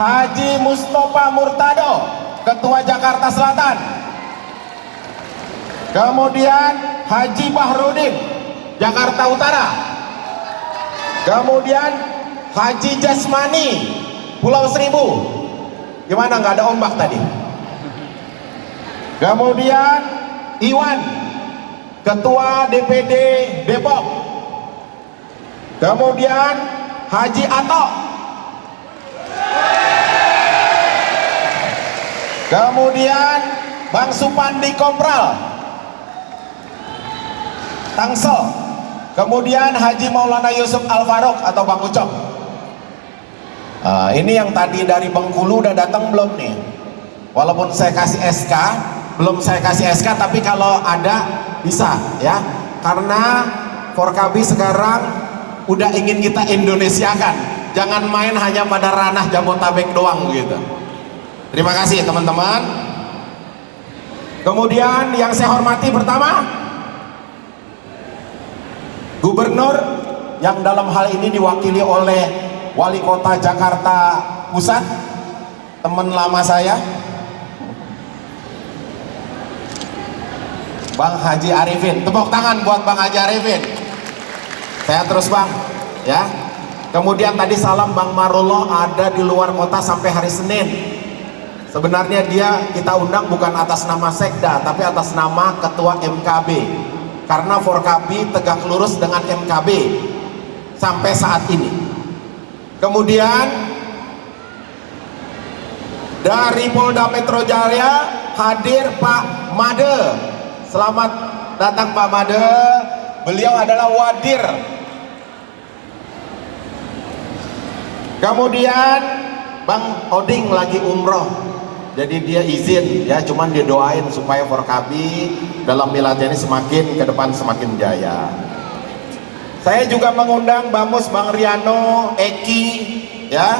Haji Mustofa Murtado, Ketua Jakarta Selatan. Kemudian Haji Bahrudin, Jakarta Utara. Kemudian Haji Jasmani, Pulau Seribu. Gimana, nggak ada ombak tadi? Kemudian Iwan, Ketua DPD Depok. Kemudian Haji Ato. Kemudian Bang Supandi Kompral, Tangsel. Kemudian Haji Maulana Yusuf Al Farouk atau Bang Ucok. Ini yang tadi dari Bengkulu udah datang belum nih? Walaupun saya kasih SK, belum saya kasih SK, tapi kalau ada bisa ya. Karena Forkabi sekarang udah ingin kita Indonesiakan. Jangan main hanya pada ranah Jabotabek doang gitu. Terima kasih teman-teman. Kemudian yang saya hormati pertama, Gubernur yang dalam hal ini diwakili oleh Wali Kota Jakarta Pusat, teman lama saya, Bang Haji Arifin. Tepuk tangan buat Bang Haji Arifin. Saya terus Bang, ya. Kemudian tadi salam Bang Marullah ada di luar kota sampai hari Senin. Sebenarnya dia kita undang bukan atas nama Sekda, tapi atas nama Ketua MKB. Karena Forkabi tegak lurus dengan MKB sampai saat ini. Kemudian dari Polda Metro Jaya hadir Pak Made. Selamat datang Pak Made. Beliau adalah Wadir. Kemudian Bang Oding lagi umroh. Jadi dia izin ya, cuman dia doain supaya Forkabi dalam miladnya ini semakin ke depan semakin jaya. Saya juga mengundang Bamus, Bang Riano, Eki ya,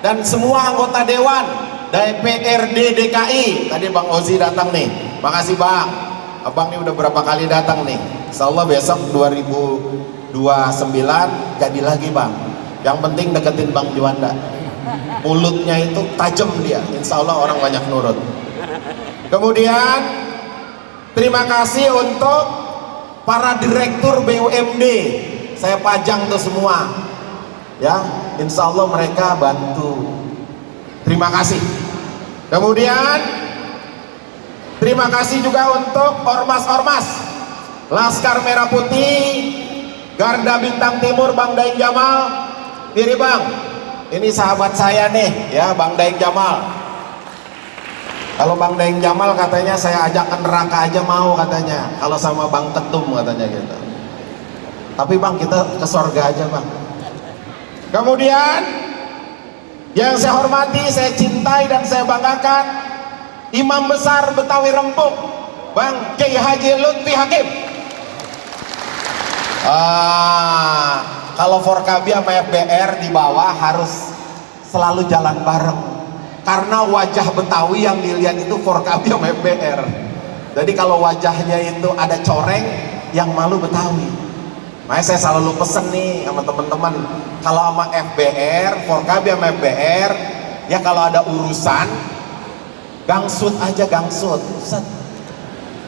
dan semua anggota dewan DPRD DKI. Tadi Bang Ozi datang nih. Makasih Bang. Abang ini udah berapa kali datang nih. Insyaallah besok 2029 jadi lagi Bang. Yang penting deketin Bang Juanda. Mulutnya itu tajam dia, insya Allah orang banyak nurut. Kemudian terima kasih untuk para direktur BUMD, saya pajang tuh semua ya, insya Allah mereka bantu, terima kasih. Kemudian terima kasih juga untuk ormas-ormas Laskar Merah Putih, Garda Bintang Timur, Bang Daeng Jamal. Diri Bang, ini sahabat saya nih ya, Bang Daeng Jamal. Kalau Bang Daeng Jamal katanya saya ajak ke neraka aja mau katanya, kalau sama Bang Ketum katanya gitu. Tapi Bang kita ke surga aja Bang. Kemudian yang saya hormati, saya cintai dan saya banggakan Imam Besar Betawi Rempuk, Bang Kiai Haji Lutfi Hakim. Kalau Forkabi sama FBR di bawah harus selalu jalan bareng. Karena wajah Betawi yang dilihat itu Forkabi sama FBR. Jadi kalau wajahnya itu ada coreng, yang malu Betawi. Makanya saya selalu pesen nih sama teman-teman, kalau sama FBR, Forkabi sama FBR, ya kalau ada urusan, gangsut aja gangsut.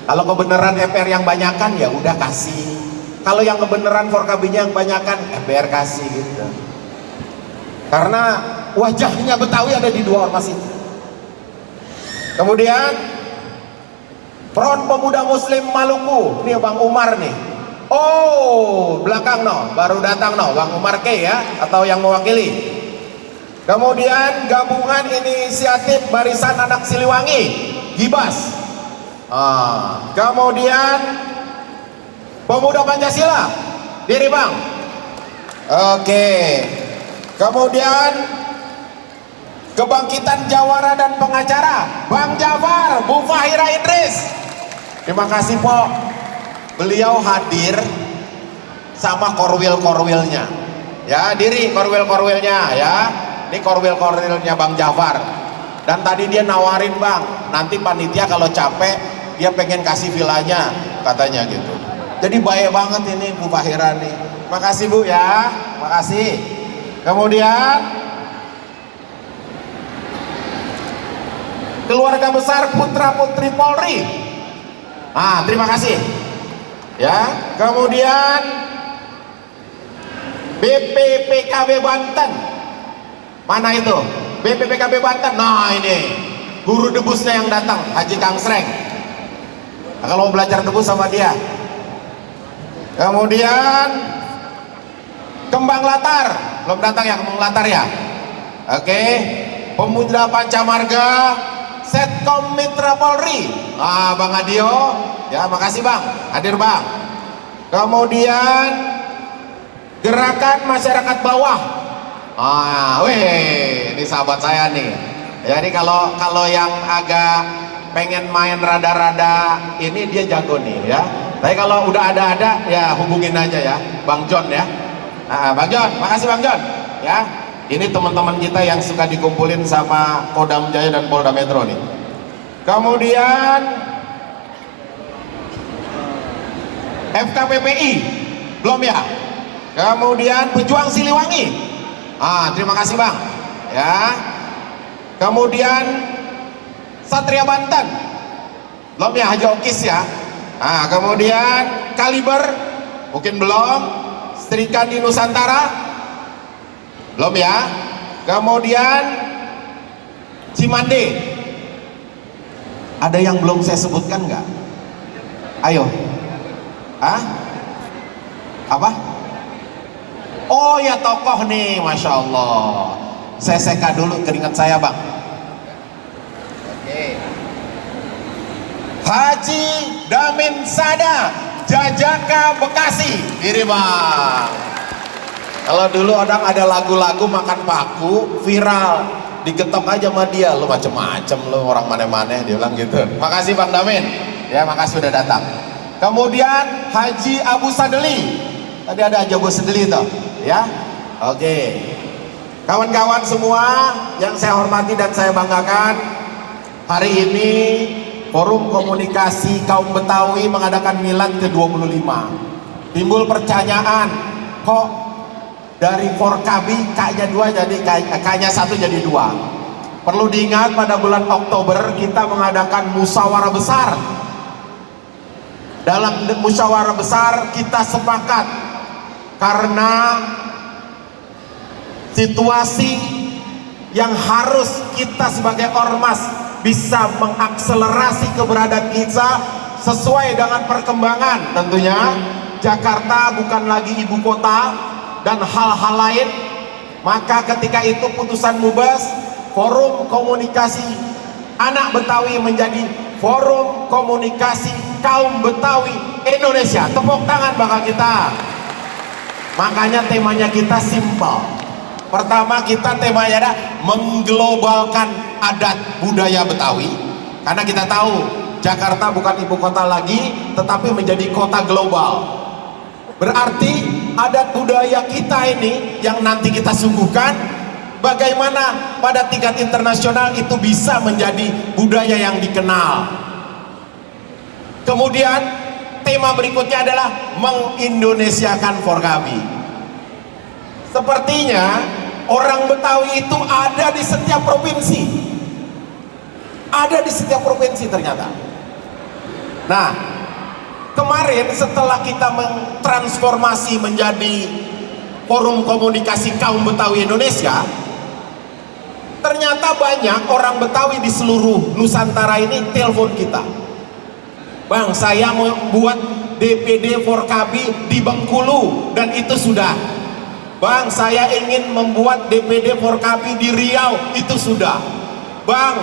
Kalau kebenaran FBR yang banyakan ya udah kasih. Kalau yang kebenaran Forkabinya yang banyakan, FBR kasih gitu. Karena wajahnya Betawi ada di dua ormas itu. Kemudian Front Pemuda Muslim Maluku, ini Bang Umar nih. Oh, belakang no, baru datang no, Bang Umar K ya, atau yang mewakili. Kemudian Gabungan Inisiatif Barisan Anak Siliwangi, Gibas. Kemudian Pemuda Pancasila, diri Bang. Oke. Kemudian Kebangkitan Jawara dan Pengacara, Bang Jafar, Bu Fahira Idris. Terima kasih Po. Beliau hadir sama korwil-korwilnya. Ya, diri korwil-korwilnya ya. Ini korwil-korwilnya Bang Jafar. Dan tadi dia nawarin Bang, nanti panitia kalau capek dia pengen kasih villanya katanya gitu. Jadi baik banget ini Bu Fahira nih. Makasih Bu ya, makasih. Kemudian keluarga besar putra putri Polri. Terima kasih. Ya, kemudian BPPKB Banten. Mana itu? BPPKB Banten. Nah, ini guru debusnya yang datang, Haji Kang Sreng. Nah, kalau mau belajar debus sama dia. Kemudian Kembang Latar, belum datang ya Kembang Latar ya? Oke, Pemuda Pancamarga, Setkom Mitra Polri. Bang Adio, ya makasih Bang, hadir Bang. Kemudian Gerakan Masyarakat Bawah. Ini sahabat saya nih. Jadi kalau yang agak pengen main rada-rada ini dia jago nih ya. Tapi kalau udah ada ya hubungin aja ya, Bang John ya. Bang John, makasih Bang John. Ya, ini teman-teman kita yang suka dikumpulin sama Kodam Jaya dan Polda Metro nih. Kemudian FKPPI, belum ya? Kemudian Pejuang Siliwangi. Terima kasih Bang. Ya. Kemudian Satria Banten. Belum ya Haji Okis ya? Kemudian Kaliber, mungkin belum. Serikandi Nusantara, belum ya. Kemudian Cimande. Ada yang belum saya sebutkan nggak? Ayo. Apa? Oh ya, tokoh nih, Masya Allah. Saya seka dulu keringat saya Bang. Oke. Haji Damin Sada, Jajaka Bekasi. Ini Bang. Kalau dulu orang ada lagu-lagu makan paku viral, diketok aja sama dia, lu macem-macem lu orang mana-mana, dia bilang gitu. Makasih Bang Damin. Ya, makasih sudah datang. Kemudian Haji Abu Sadeli. Tadi ada Haji Abu Sadeli tuh, ya. Oke. Kawan-kawan semua yang saya hormati dan saya banggakan, hari ini Forum Komunikasi Kaum Betawi mengadakan milad ke-25. Timbul pertanyaan, kok dari Forkabi K-nya 2 jadi K-nya 1 jadi 2. Perlu diingat pada bulan Oktober kita mengadakan musyawarah besar. Dalam musyawarah besar kita sepakat karena situasi yang harus kita sebagai ormas bisa mengakselerasi keberadaan kita sesuai dengan perkembangan. Tentunya Jakarta bukan lagi ibu kota dan hal-hal lain. Maka ketika itu putusan Mubas, Forum Komunikasi Anak Betawi menjadi Forum Komunikasi Kaum Betawi Indonesia. Tepuk tangan bakal kita. Makanya temanya kita simpel. Pertama kita temanya ada mengglobalkan adat budaya Betawi. Karena kita tahu Jakarta bukan ibu kota lagi, tetapi menjadi kota global. Berarti adat budaya kita ini yang nanti kita sungguhkan, bagaimana pada tingkat internasional itu bisa menjadi budaya yang dikenal. Kemudian tema berikutnya adalah mengindonesiakan Forkabi. Sepertinya orang Betawi itu ada di setiap provinsi. Ada di setiap provinsi ternyata. Nah, kemarin setelah kita mentransformasi menjadi Forum Komunikasi Kaum Betawi Indonesia, ternyata banyak orang Betawi di seluruh Nusantara ini telepon kita. Bang, saya mau buat DPD Forkabi di Bengkulu dan itu sudah. Bang, saya ingin membuat DPD Forkabi di Riau, itu sudah. Bang,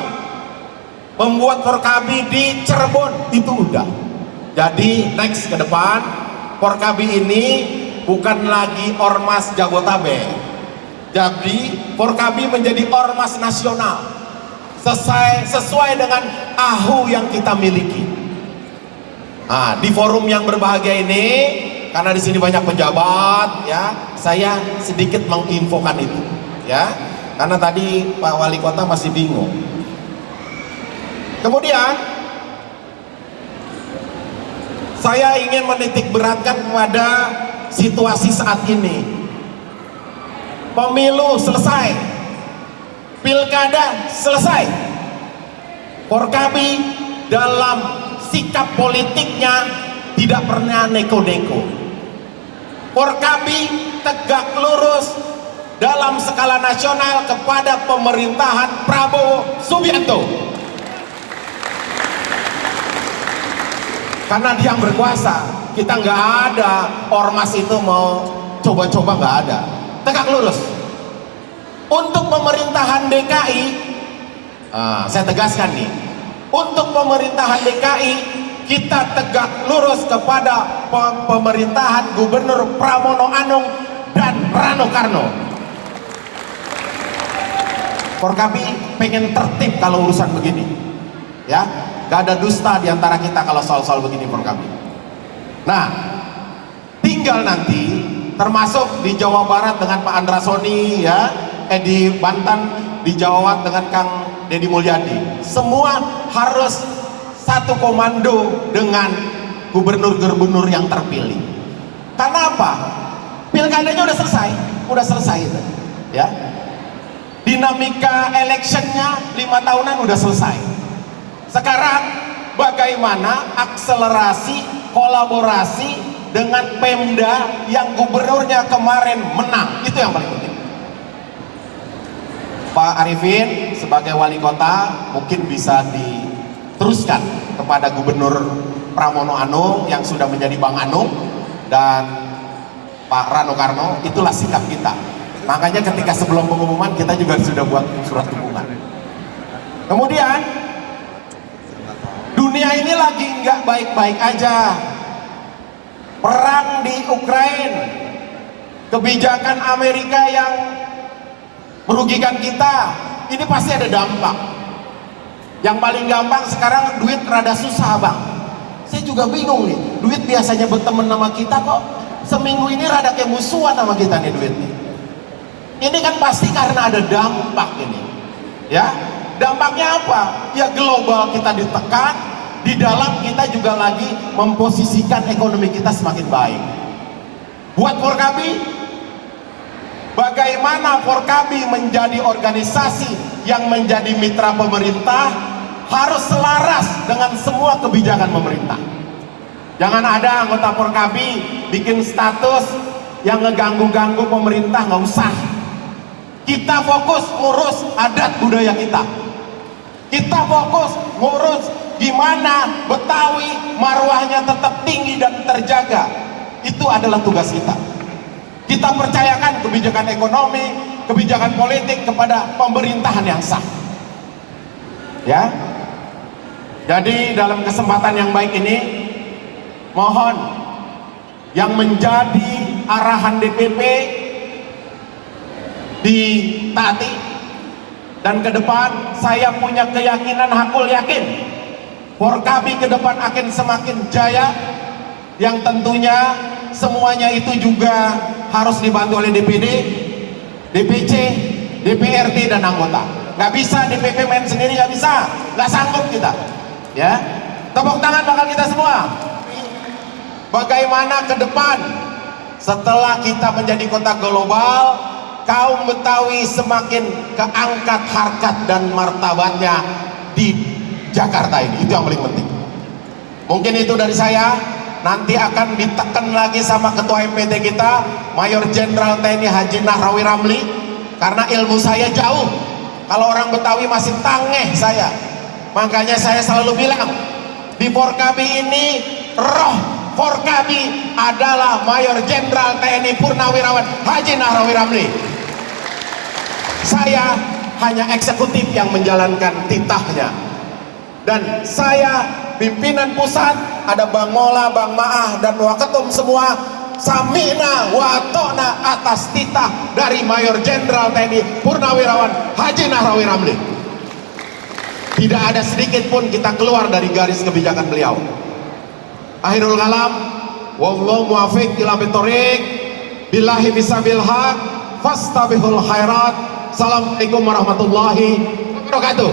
membuat Forkabi di Cirebon, itu udah. Jadi next ke depan, Forkabi ini bukan lagi ormas Jabotabek. Jadi Forkabi menjadi ormas nasional, sesuai dengan AHU yang kita miliki. Nah, di forum yang berbahagia ini, karena di sini banyak pejabat, ya, saya sedikit menginfokan itu, ya, karena tadi Pak Wali Kota masih bingung. Kemudian saya ingin menitik beratkan kepada situasi saat ini. Pemilu selesai, pilkada selesai, Forkabi dalam sikap politiknya tidak pernah neko-neko. Forkabi tegak lurus dalam skala nasional kepada pemerintahan Prabowo Subianto. Karena dia yang berkuasa, kita nggak ada ormas itu mau coba-coba, nggak ada. Tegak lurus. Untuk pemerintahan DKI, saya tegaskan nih, untuk pemerintahan DKI kita tegak lurus kepada pemerintahan Gubernur Pramono Anung dan Rano Karno. Forkabi pengen tertib kalau urusan begini, ya, gak ada dusta diantara kita kalau soal-soal begini, Forkabi. Nah, tinggal nanti, termasuk di Jawa Barat dengan Pak Andra Soni, ya, di Banten, di Jawa dengan Kang Deddy Mulyadi, semua harus satu komando dengan gubernur-gubernur yang terpilih. Karena apa? Pilkadanya udah selesai itu, ya. Dinamika electionnya 5 tahunan udah selesai. Sekarang bagaimana akselerasi kolaborasi dengan Pemda yang gubernurnya kemarin menang, itu yang paling penting. Pak Arifin sebagai wali kota mungkin bisa diteruskan kepada Gubernur Pramono Anung yang sudah menjadi Bang Anung dan Pak Rano Karno. Itulah sikap kita. Makanya ketika sebelum pengumuman kita juga sudah buat surat dukungan. Kemudian dunia ini lagi nggak baik-baik aja. Perang di Ukraina, kebijakan Amerika yang merugikan kita, ini pasti ada dampak. Yang paling gampang sekarang duit rada susah, Bang. Saya juga bingung nih, duit biasanya berteman sama kita kok seminggu ini rada kayak musuhan sama kita nih duit nih. Ini kan pasti karena ada dampak ini, ya. Dampaknya apa? Ya global kita ditekan, di dalam kita juga lagi memposisikan ekonomi kita semakin baik. Buat Forkabi, bagaimana Forkabi menjadi organisasi yang menjadi mitra pemerintah harus selaras dengan semua kebijakan pemerintah. Jangan ada anggota Forkabi bikin status yang ngeganggu-ganggu pemerintah, nggak usah. Kita fokus ngurus adat budaya kita. Kita fokus ngurus gimana Betawi marwahnya tetap tinggi dan terjaga. Itu adalah tugas kita. Kita percayakan kebijakan ekonomi, kebijakan politik kepada pemerintahan yang sah. Ya. Jadi dalam kesempatan yang baik ini, mohon yang menjadi arahan DPP ditaati, dan ke depan saya punya keyakinan, hakul yakin Forkabi ke depan akan semakin jaya, yang tentunya semuanya itu juga harus dibantu oleh DPD, DPC, DPRD dan anggota. Nggak bisa DPP main sendiri, nggak bisa, nggak sanggup kita. Ya, tepuk tangan bakal kita semua. Bagaimana ke depan setelah kita menjadi kota global, kaum Betawi semakin keangkat harkat dan martabatnya di Jakarta ini. Itu yang paling penting. Mungkin itu dari saya. Nanti akan ditekan lagi sama Ketua MPT kita, Mayor Jenderal TNI Haji Nahrawi Ramli, karena ilmu saya jauh. Kalau orang Betawi masih tangeh saya. Makanya saya selalu bilang, di Forkabi ini roh Forkabi adalah Mayor Jenderal TNI Purnawirawan Haji Nahrawi Ramli. Saya hanya eksekutif yang menjalankan titahnya. Dan saya pimpinan pusat, ada Bang Mola, Bang Maah, dan Waketum semua samina wa ta'na atas titah dari Mayor Jenderal TNI Purnawirawan Haji Nahrawi Ramli. Tidak ada sedikit pun kita keluar dari garis kebijakan beliau. Akhirul kalam, wallahu muwafiq ila bitoriq, billahi bisabil haq, fastabihul khairat. Assalamualaikum warahmatullahi wabarakatuh.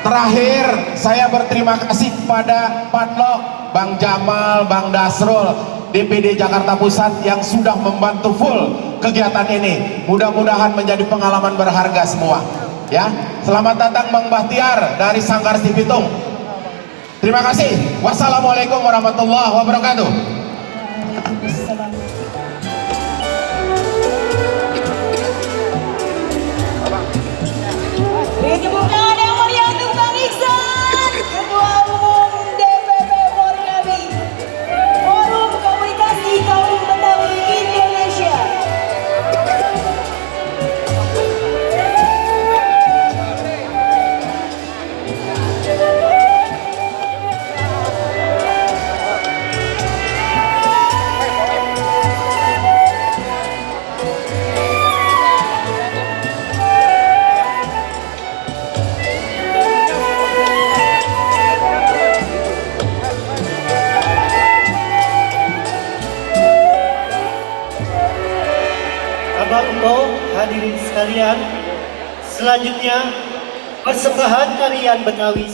Terakhir, saya berterima kasih kepada Padlok, Bang Jamal, Bang Dasrul, DPD Jakarta Pusat yang sudah membantu full kegiatan ini. Mudah-mudahan menjadi pengalaman berharga semua. Ya, selamat datang Bang Bahtiar dari Sanggar Cibitung. Terima kasih. Wassalamualaikum warahmatullahi wabarakatuh. Beri tepuk tangan yang meriah untuk Bang Iksan, Ketua Umum DPP Forkabi, Forum Komunikasi Kaum Betawi Indonesia. Abang Empo, hadirin sekalian, selanjutnya persembahan tarian Betawi